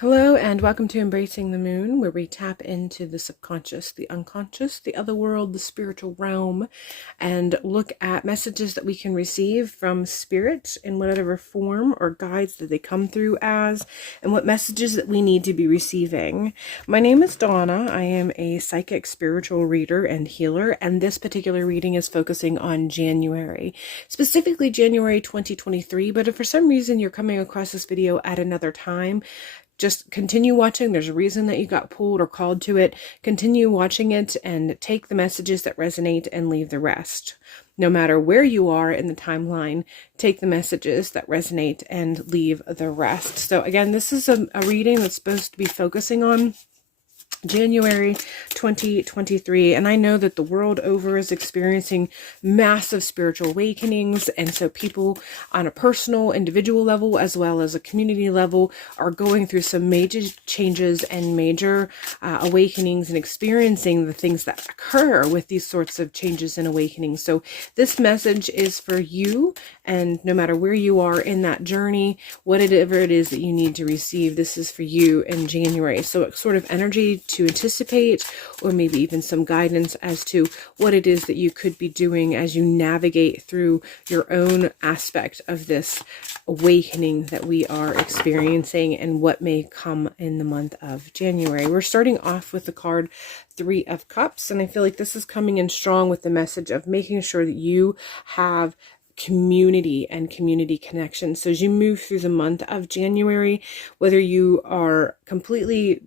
Hello and welcome to Embracing the Moon, where we tap into the subconscious, the unconscious, the other world, the spiritual realm, and look at messages that we can receive from spirit in whatever form or guides that they come through as, and what messages that we need to be receiving. My name is Donna. I am a psychic spiritual reader and healer, and this particular reading is focusing on January, specifically January 2023, but if for some reason you're coming across this video at another time, just continue watching. There's a reason that you got pulled or called to it. Continue watching it and take the messages that resonate and leave the rest. No matter where you are in the timeline, take the messages that resonate and leave the rest. So again, this is a reading that's supposed to be focusing on January 2023, and I know that the world over is experiencing massive spiritual awakenings, and so people on a personal, individual level as well as a community level are going through some major changes and major awakenings and experiencing the things that occur with these sorts of changes and awakenings. So this message is for you, and no matter where you are in that journey, whatever it is that you need to receive, this is for you in January. So it's sort of energy to anticipate, or maybe even some guidance as to what it is that you could be doing as you navigate through your own aspect of this awakening that we are experiencing and what may come in the month of January. We're starting off with the card Three of Cups, and I feel like this is coming in strong with the message of making sure that you have community and community connection. So as you move through the month of January, whether you are completely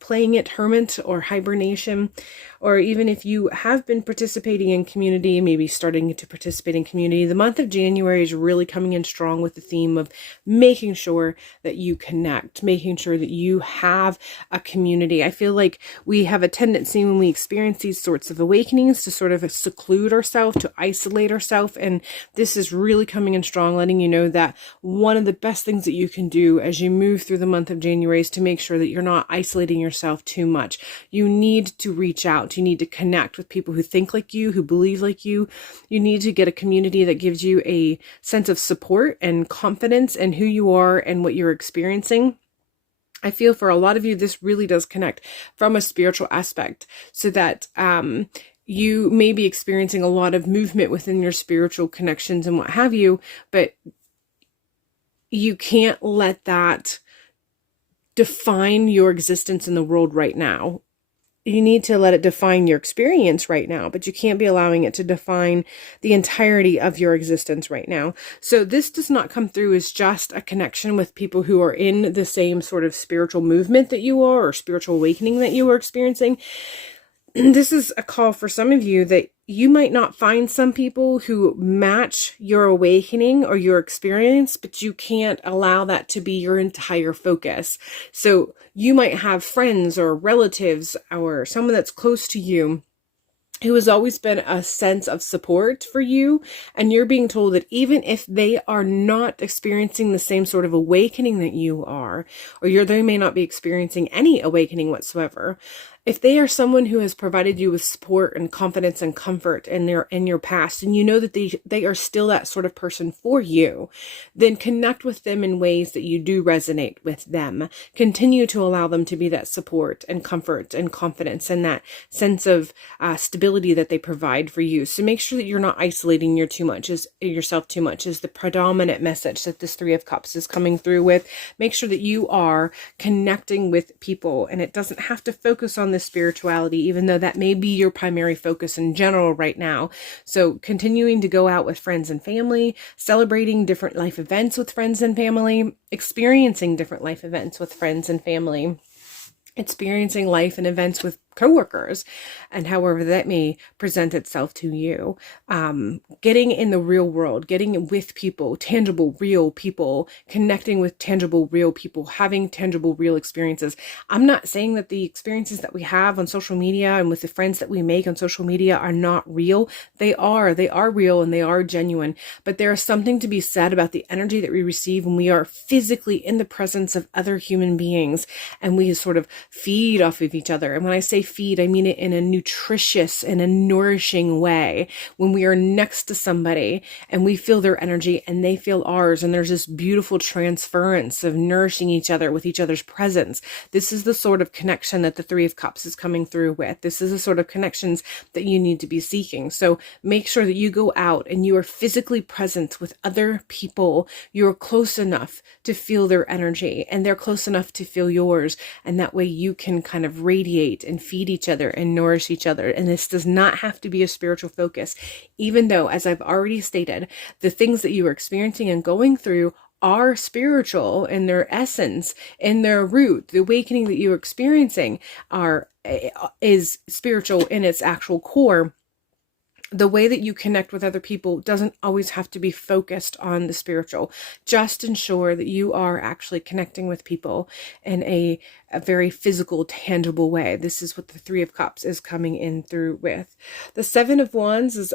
playing it hermit or hibernation, or even if you have been participating in community, maybe starting to participate in community, the month of January is really coming in strong with the theme of making sure that you connect, making sure that you have a community. I feel like we have a tendency when we experience these sorts of awakenings to sort of seclude ourselves, to isolate ourselves, and this is really coming in strong, letting you know that one of the best things that you can do as you move through the month of January is to make sure that you're not isolating yourself too much. You need to reach out. You need to connect with people who think like you, who believe like you. You need to get a community that gives you a sense of support and confidence in who you are and what you're experiencing. I feel for a lot of you, this really does connect from a spiritual aspect, so that you may be experiencing a lot of movement within your spiritual connections and what have you, but you can't let that define your existence in the world right now. You need to let it define your experience right now, but you can't be allowing it to define the entirety of your existence right now. So this does not come through as just a connection with people who are in the same sort of spiritual movement that you are, or spiritual awakening that you are experiencing. This is a call for some of you that you might not find some people who match your awakening or your experience, but you can't allow that to be your entire focus. So you might have friends or relatives or someone that's close to you who has always been a sense of support for you, and you're being told that even if they are not experiencing the same sort of awakening that you are, or they may not be experiencing any awakening whatsoever, if they are someone who has provided you with support and confidence and comfort in your past, and you know that they are still that sort of person for you, then connect with them in ways that you do resonate with them. Continue to allow them to be that support and comfort and confidence and that sense of stability that they provide for you. So make sure that you're not isolating yourself too much is the predominant message that this Three of Cups is coming through with. Make sure that you are connecting with people, and it doesn't have to focus on the spirituality, even though that may be your primary focus in general right now. So continuing to go out with friends and family, celebrating different life events with friends and family, experiencing different life events with friends and family, experiencing life and events with coworkers, and however that may present itself to you. Getting in the real world, getting with people, tangible, real people, connecting with tangible, real people, having tangible, real experiences. I'm not saying that the experiences that we have on social media and with the friends that we make on social media are not real. They are real and they are genuine, but there is something to be said about the energy that we receive when we are physically in the presence of other human beings and we sort of feed off of each other. And when I say feed, I mean it in a nutritious and a nourishing way. When we are next to somebody and we feel their energy and they feel ours, and there's this beautiful transference of nourishing each other with each other's presence. This is the sort of connection that the Three of Cups is coming through with. This is the sort of connections that you need to be seeking. So make sure that you go out and you are physically present with other people. You're close enough to feel their energy and they're close enough to feel yours. And that way you can kind of radiate and feed each other and nourish each other. And this does not have to be a spiritual focus, even though, as I've already stated, the things that you are experiencing and going through are spiritual in their essence, in their root. The awakening that you're experiencing is spiritual in its actual core. The way that you connect with other people doesn't always have to be focused on the spiritual. Just ensure that you are actually connecting with people in a very physical, tangible way. This is what the Three of Cups is coming in through with. The Seven of Wands is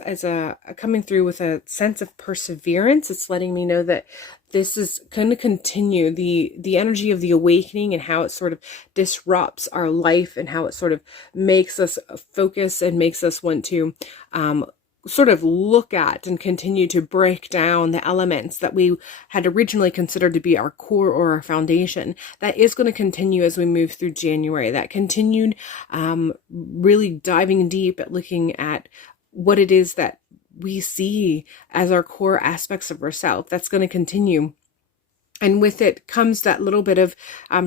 coming through with a sense of perseverance. It's letting me know that this is going to continue the energy of the awakening and how it sort of disrupts our life and how it sort of makes us focus and makes us want to sort of look at and continue to break down the elements that we had originally considered to be our core or our foundation. That is going to continue as we move through January. That continued really diving deep at looking at what it is that we see as our core aspects of ourselves. That's going to continue. And with it comes that little bit of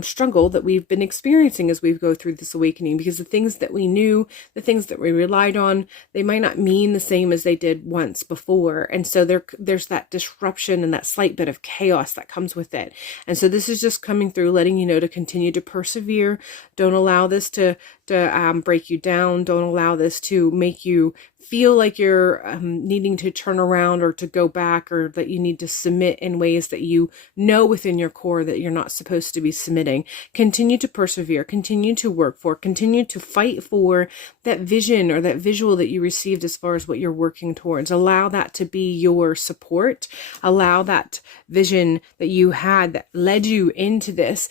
struggle that we've been experiencing as we go through this awakening, because the things that we knew, the things that we relied on, they might not mean the same as they did once before. And so there's that disruption and that slight bit of chaos that comes with it. And so this is just coming through, letting you know to continue to persevere. Don't allow this to break you down. Don't allow this to make you feel like you're needing to turn around or to go back, or that you need to submit in ways that you know within your core that you're not supposed to be submitting. Continue to persevere, continue to work for, continue to fight for that vision or that visual that you received as far as what you're working towards. Allow that to be your support. Allow that vision that you had that led you into this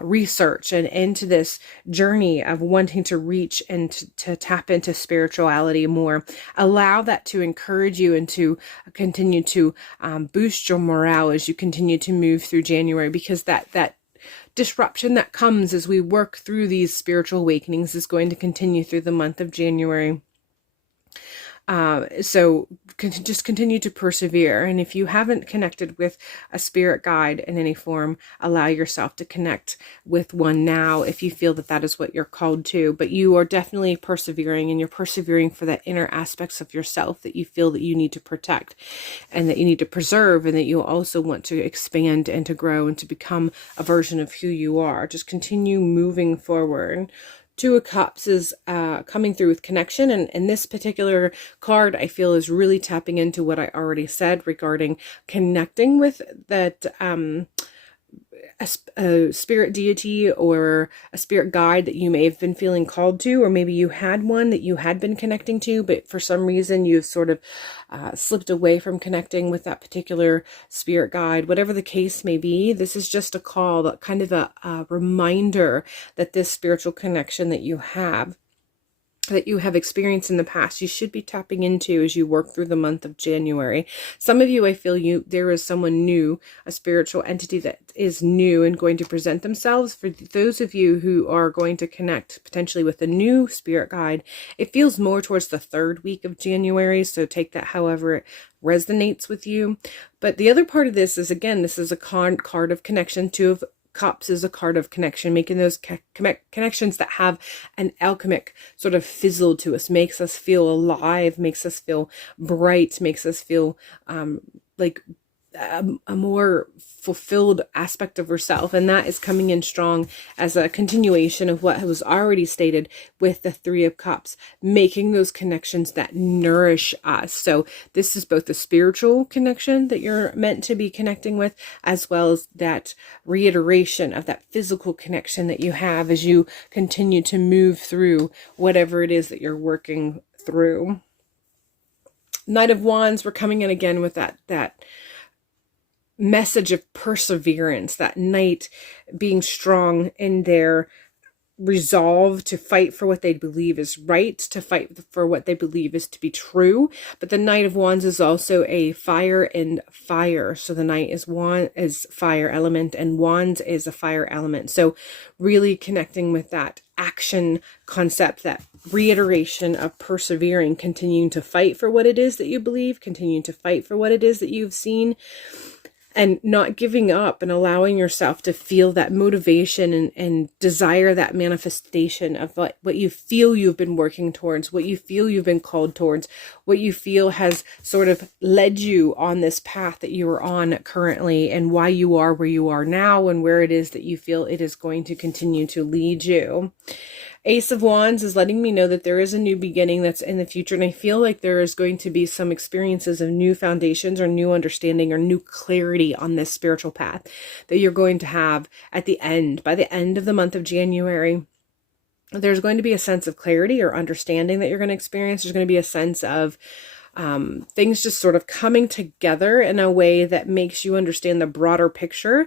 research and into this journey of wanting to reach and to tap into spirituality more. Allow that to encourage you and to continue to boost your morale as you continue to move through January, because that disruption that comes as we work through these spiritual awakenings is going to continue through the month of January. So just continue to persevere. And if you haven't connected with a spirit guide in any form, allow yourself to connect with one now if you feel that that is what you're called to. But you are definitely persevering, and you're persevering for that inner aspects of yourself that you feel that you need to protect and that you need to preserve, and that you also want to expand and to grow and to become a version of who you are. Just continue moving forward. Two of Cups is coming through with connection, and this particular card I feel is really tapping into what I already said regarding connecting with that a spirit deity or a spirit guide that you may have been feeling called to, or maybe you had one that you had been connecting to, but for some reason you've sort of slipped away from connecting with that particular spirit guide. Whatever the case may be, this is just a call, kind of a reminder that this spiritual connection that you have experienced in the past, you should be tapping into as you work through the month of January. Some of you, I feel there is someone new, a spiritual entity that is new and going to present themselves. For those of you who are going to connect potentially with a new spirit guide, it feels more towards the third week of January. So take that however it resonates with you. But the other part of this is, again, this is a card of connection. Two of Cups is a card of connection, making those connections that have an alchemic sort of fizzle to us, makes us feel alive, makes us feel bright, makes us feel like a more fulfilled aspect of herself. And that is coming in strong as a continuation of what was already stated with the Three of Cups, making those connections that nourish us. So this is both the spiritual connection that you're meant to be connecting with, as well as that reiteration of that physical connection that you have as you continue to move through whatever it is that you're working through. Knight of Wands, we're coming in again with that message of perseverance, that knight being strong in their resolve to fight for what they believe is right, to fight for what they believe is to be true. But the Knight of Wands is also a fire and fire. So the Knight is fire element, and Wands is a fire element. So really connecting with that action concept, that reiteration of persevering, continuing to fight for what it is that you believe, continuing to fight for what it is that you've seen, and not giving up, and allowing yourself to feel that motivation and desire that manifestation of what you feel you've been working towards, what you feel you've been called towards, what you feel has sort of led you on this path that you are on currently, and why you are where you are now, and where it is that you feel it is going to continue to lead you. Ace of Wands is letting me know that there is a new beginning that's in the future, and I feel like there is going to be some experiences of new foundations or new understanding or new clarity on this spiritual path that you're going to have by the end of the month of January. There's going to be a sense of clarity or understanding that you're going to experience. There's going to be a sense of things just sort of coming together in a way that makes you understand the broader picture,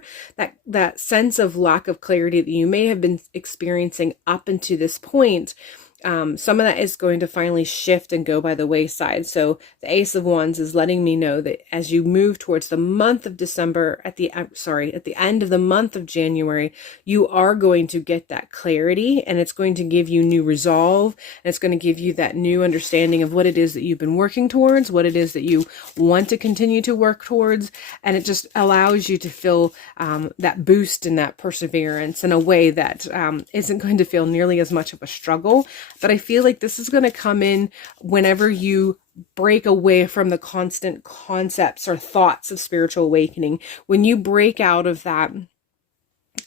that sense of lack of clarity that you may have been experiencing up until this point. Some of that is going to finally shift and go by the wayside. So the Ace of Wands is letting me know that as you move towards the month of December, at the end of the month of January, you are going to get that clarity, and it's going to give you new resolve, and it's going to give you that new understanding of what it is that you've been working towards, what it is that you want to continue to work towards, and it just allows you to feel that boost and that perseverance in a way that isn't going to feel nearly as much of a struggle. But I feel like this is going to come in whenever you break away from the constant concepts or thoughts of spiritual awakening. When you break out of that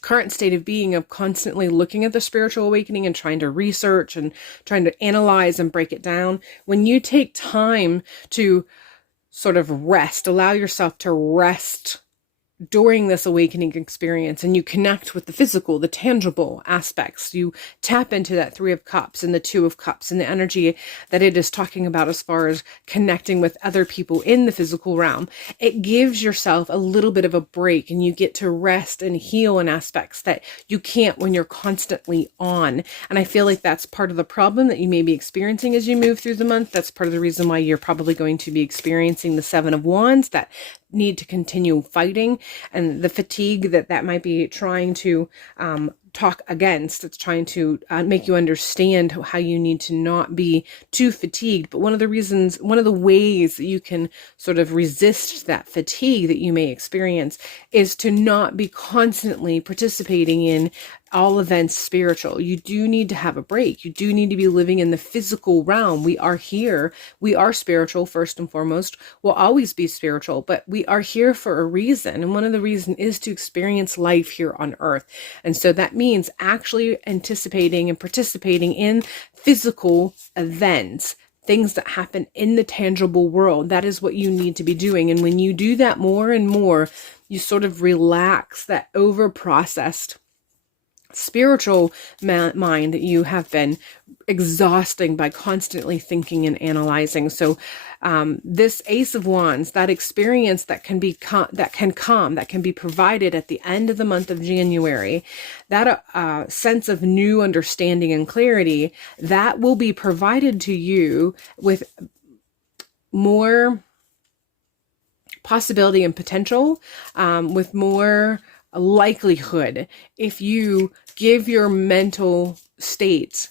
current state of being of constantly looking at the spiritual awakening and trying to research and trying to analyze and break it down, when you take time to sort of rest, allow yourself to rest during this awakening experience, and you connect with the physical, the tangible aspects, you tap into that Three of Cups and the Two of Cups and the energy that it is talking about as far as connecting with other people in the physical realm. It gives yourself a little bit of a break, and you get to rest and heal in aspects that you can't when you're constantly on. And I feel like that's part of the problem that you may be experiencing as you move through the month. That's part of the reason why you're probably going to be experiencing the Seven of Wands, that need to continue fighting, and the fatigue that might be trying to talk against. It's trying to make you understand how you need to not be too fatigued. But one of the ways that you can sort of resist that fatigue that you may experience is to not be constantly participating in all events spiritual. You do need to have a break. You do need to be living in the physical realm. We are here. We are spiritual first and foremost. We'll always be spiritual, but we are here for a reason. And one of the reasons is to experience life here on earth. And so that means actually anticipating and participating in physical events, things that happen in the tangible world. That is what you need to be doing. And when you do that more and more, you sort of relax that over-processed spiritual mind that you have been exhausting by constantly thinking and analyzing. So this Ace of Wands, that experience that can be that can be provided at the end of the month of January, that sense of new understanding and clarity, that will be provided to you with more possibility and potential, with more likelihood, if you give your mental state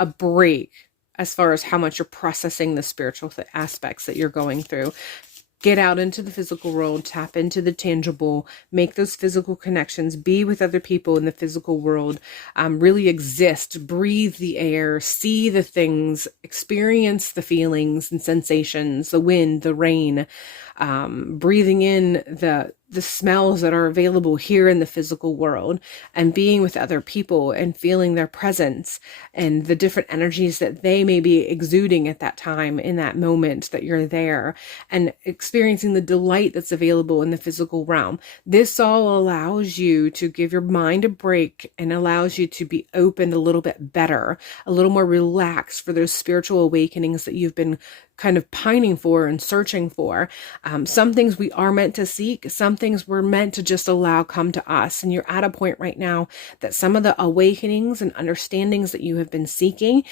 a break as far as how much you're processing the spiritual aspects that you're going through. Get out into the physical world, tap into the tangible, make those physical connections, be with other people in the physical world, really exist, breathe the air, see the things, experience the feelings and sensations, the wind, the rain, breathing in the smells that are available here in the physical world, and being with other people and feeling their presence and the different energies that they may be exuding at that time, in that moment that you're there, and experiencing the delight that's available in the physical realm. This all allows you to give your mind a break and allows you to be opened a little bit better, a little more relaxed for those spiritual awakenings that you've been kind of pining for and searching for. Some things we are meant to seek, some things we're meant to just allow come to us. And you're at a point right now that some of the awakenings and understandings that you have been seeking,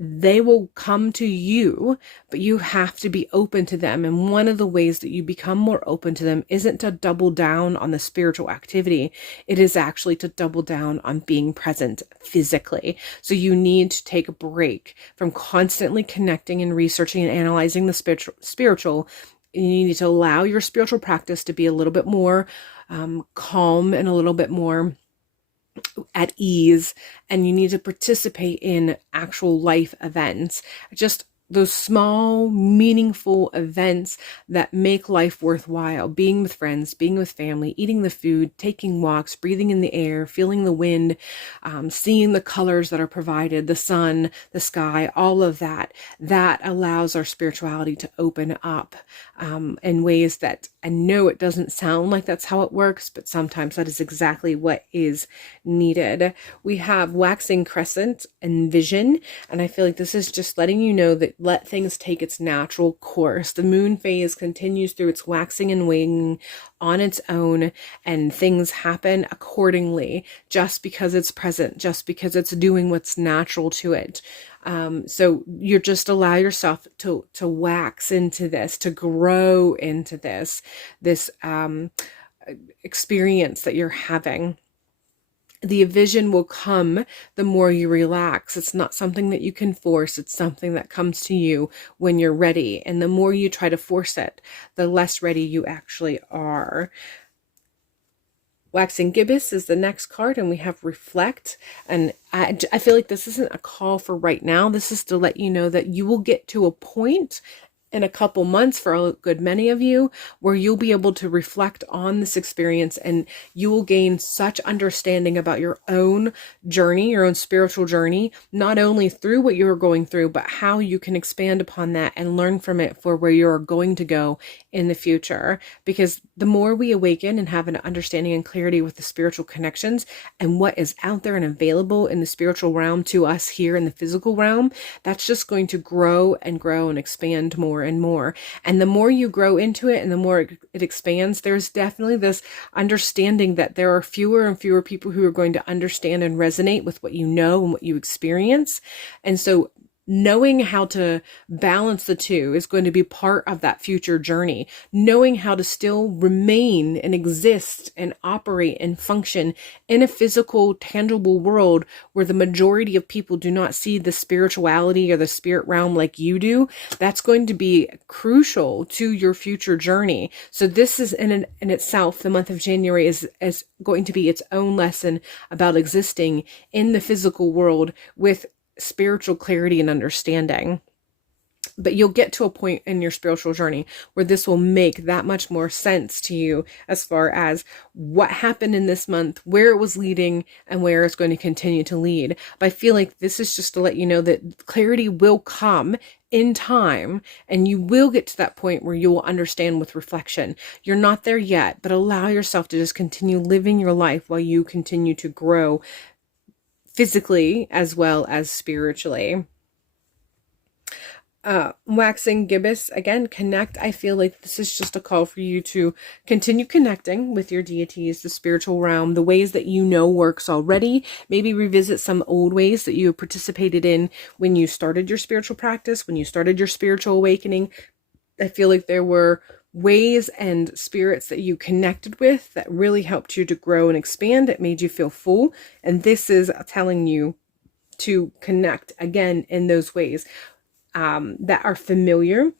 they will come to you, but you have to be open to them. And one of the ways that you become more open to them isn't to double down on the spiritual activity. It is actually to double down on being present physically. So you need to take a break from constantly connecting and researching and analyzing the spiritual. You need to allow your spiritual practice to be a little bit more calm and a little bit more at ease, and you need to participate in actual life events, just those small, meaningful events that make life worthwhile. Being with friends, being with family, eating the food, taking walks, breathing in the air, feeling the wind, seeing the colors that are provided, the sun, the sky, all of that. That allows our spirituality to open up in ways that, I know it doesn't sound like that's how it works, but sometimes that is exactly what is needed. We have waxing crescent and vision, and I feel like this is just letting you know that let things take its natural course. The moon phase continues through its waxing and waning on its own, and things happen accordingly, just because it's present, just because it's doing what's natural to it. So you just allow yourself to wax into this, to grow into this experience that you're having. The vision will come the more you relax. It's not something that you can force. It's something that comes to you when you're ready. And the more you try to force it, the less ready you actually are. Waxing gibbous is the next card, and we have reflect. And I feel like this isn't a call for right now. This is to let you know that you will get to a point in a couple months, for a good many of you, where you'll be able to reflect on this experience, and you will gain such understanding about your own journey, your own spiritual journey, not only through what you're going through, but how you can expand upon that and learn from it for where you're going to go in the future. Because the more we awaken and have an understanding and clarity with the spiritual connections and what is out there and available in the spiritual realm to us here in the physical realm, that's just going to grow and grow and expand more and more. And the more you grow into it and the more it expands, there's definitely this understanding that there are fewer and fewer people who are going to understand and resonate with what you know and what you experience. And so knowing how to balance the two is going to be part of that future journey. Knowing how to still remain and exist and operate and function in a physical, tangible world where the majority of people do not see the spirituality or the spirit realm like you do, that's going to be crucial to your future journey. So this is in itself, the month of January is going to be its own lesson about existing in the physical world with spiritual clarity and understanding. But you'll get to a point in your spiritual journey where this will make that much more sense to you as far as what happened in this month, where it was leading, and where it's going to continue to lead. But I feel like this is just to let you know that clarity will come in time, and you will get to that point where you will understand with reflection. You're not there yet, but allow yourself to just continue living your life while you continue to grow physically as well as spiritually. Waxing gibbous, again, connect. I feel like this is just a call for you to continue connecting with your deities, the spiritual realm, the ways that you know works already. Maybe revisit some old ways that you participated in when you started your spiritual practice, when you started your spiritual awakening. I feel like there were ways and spirits that you connected with that really helped you to grow and expand. It made you feel full. And this is telling you to connect again in those ways that are familiar.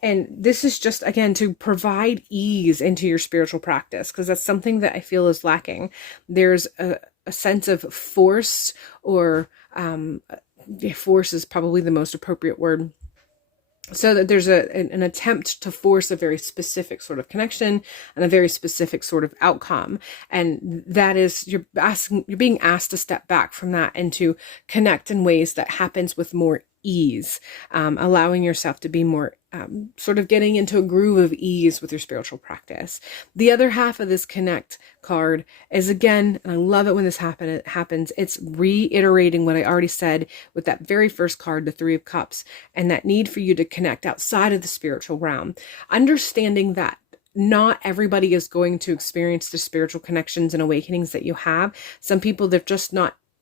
And this is just, again, to provide ease into your spiritual practice, because that's something that I feel is lacking. There's a sense of force, or force is probably the most appropriate word. So that there's an attempt to force a very specific sort of connection and a very specific sort of outcome. And that is, you're being asked to step back from that and to connect in ways that happens with more ease, allowing yourself to be more sort of getting into a groove of ease with your spiritual practice. The other half of this connect card is, again, and I love it when this happens, it's reiterating what I already said with that very first card, the Three of Cups, and that need for you to connect outside of the spiritual realm. Understanding that not everybody is going to experience the spiritual connections and awakenings that you have. Some people,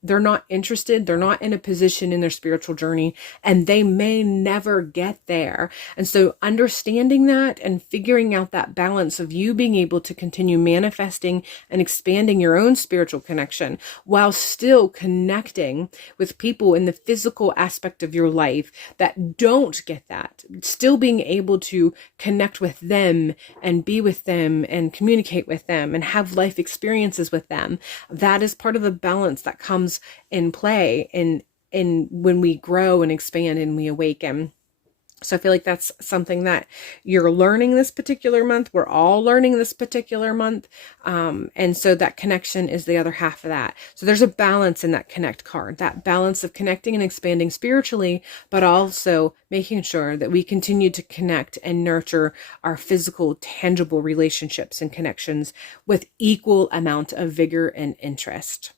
they're not interested. They're not in a position in their spiritual journey, and they may never get there. And so understanding that and figuring out that balance of you being able to continue manifesting and expanding your own spiritual connection while still connecting with people in the physical aspect of your life that don't get that, still being able to connect with them and be with them and communicate with them and have life experiences with them. That is part of the balance that comes in play in when we grow and expand and we awaken. So I feel like that's something that you're learning this particular month. We're all learning this particular month. And so that connection is the other half of that. So there's a balance in that connect card, that balance of connecting and expanding spiritually, but also making sure that we continue to connect and nurture our physical, tangible relationships and connections with equal amount of vigor and interest.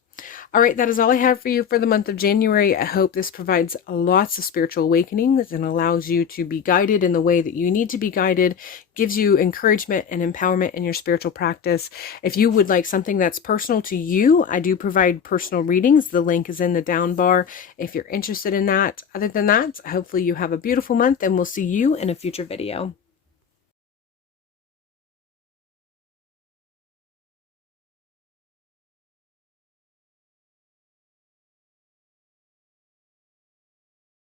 All right, that is all I have for you for the month of January. I hope this provides lots of spiritual awakenings and allows you to be guided in the way that you need to be guided, gives you encouragement and empowerment in your spiritual practice. If you would like something that's personal to you, I do provide personal readings. The link is in the down bar if you're interested in that. Other than that, hopefully you have a beautiful month, and we'll see you in a future video.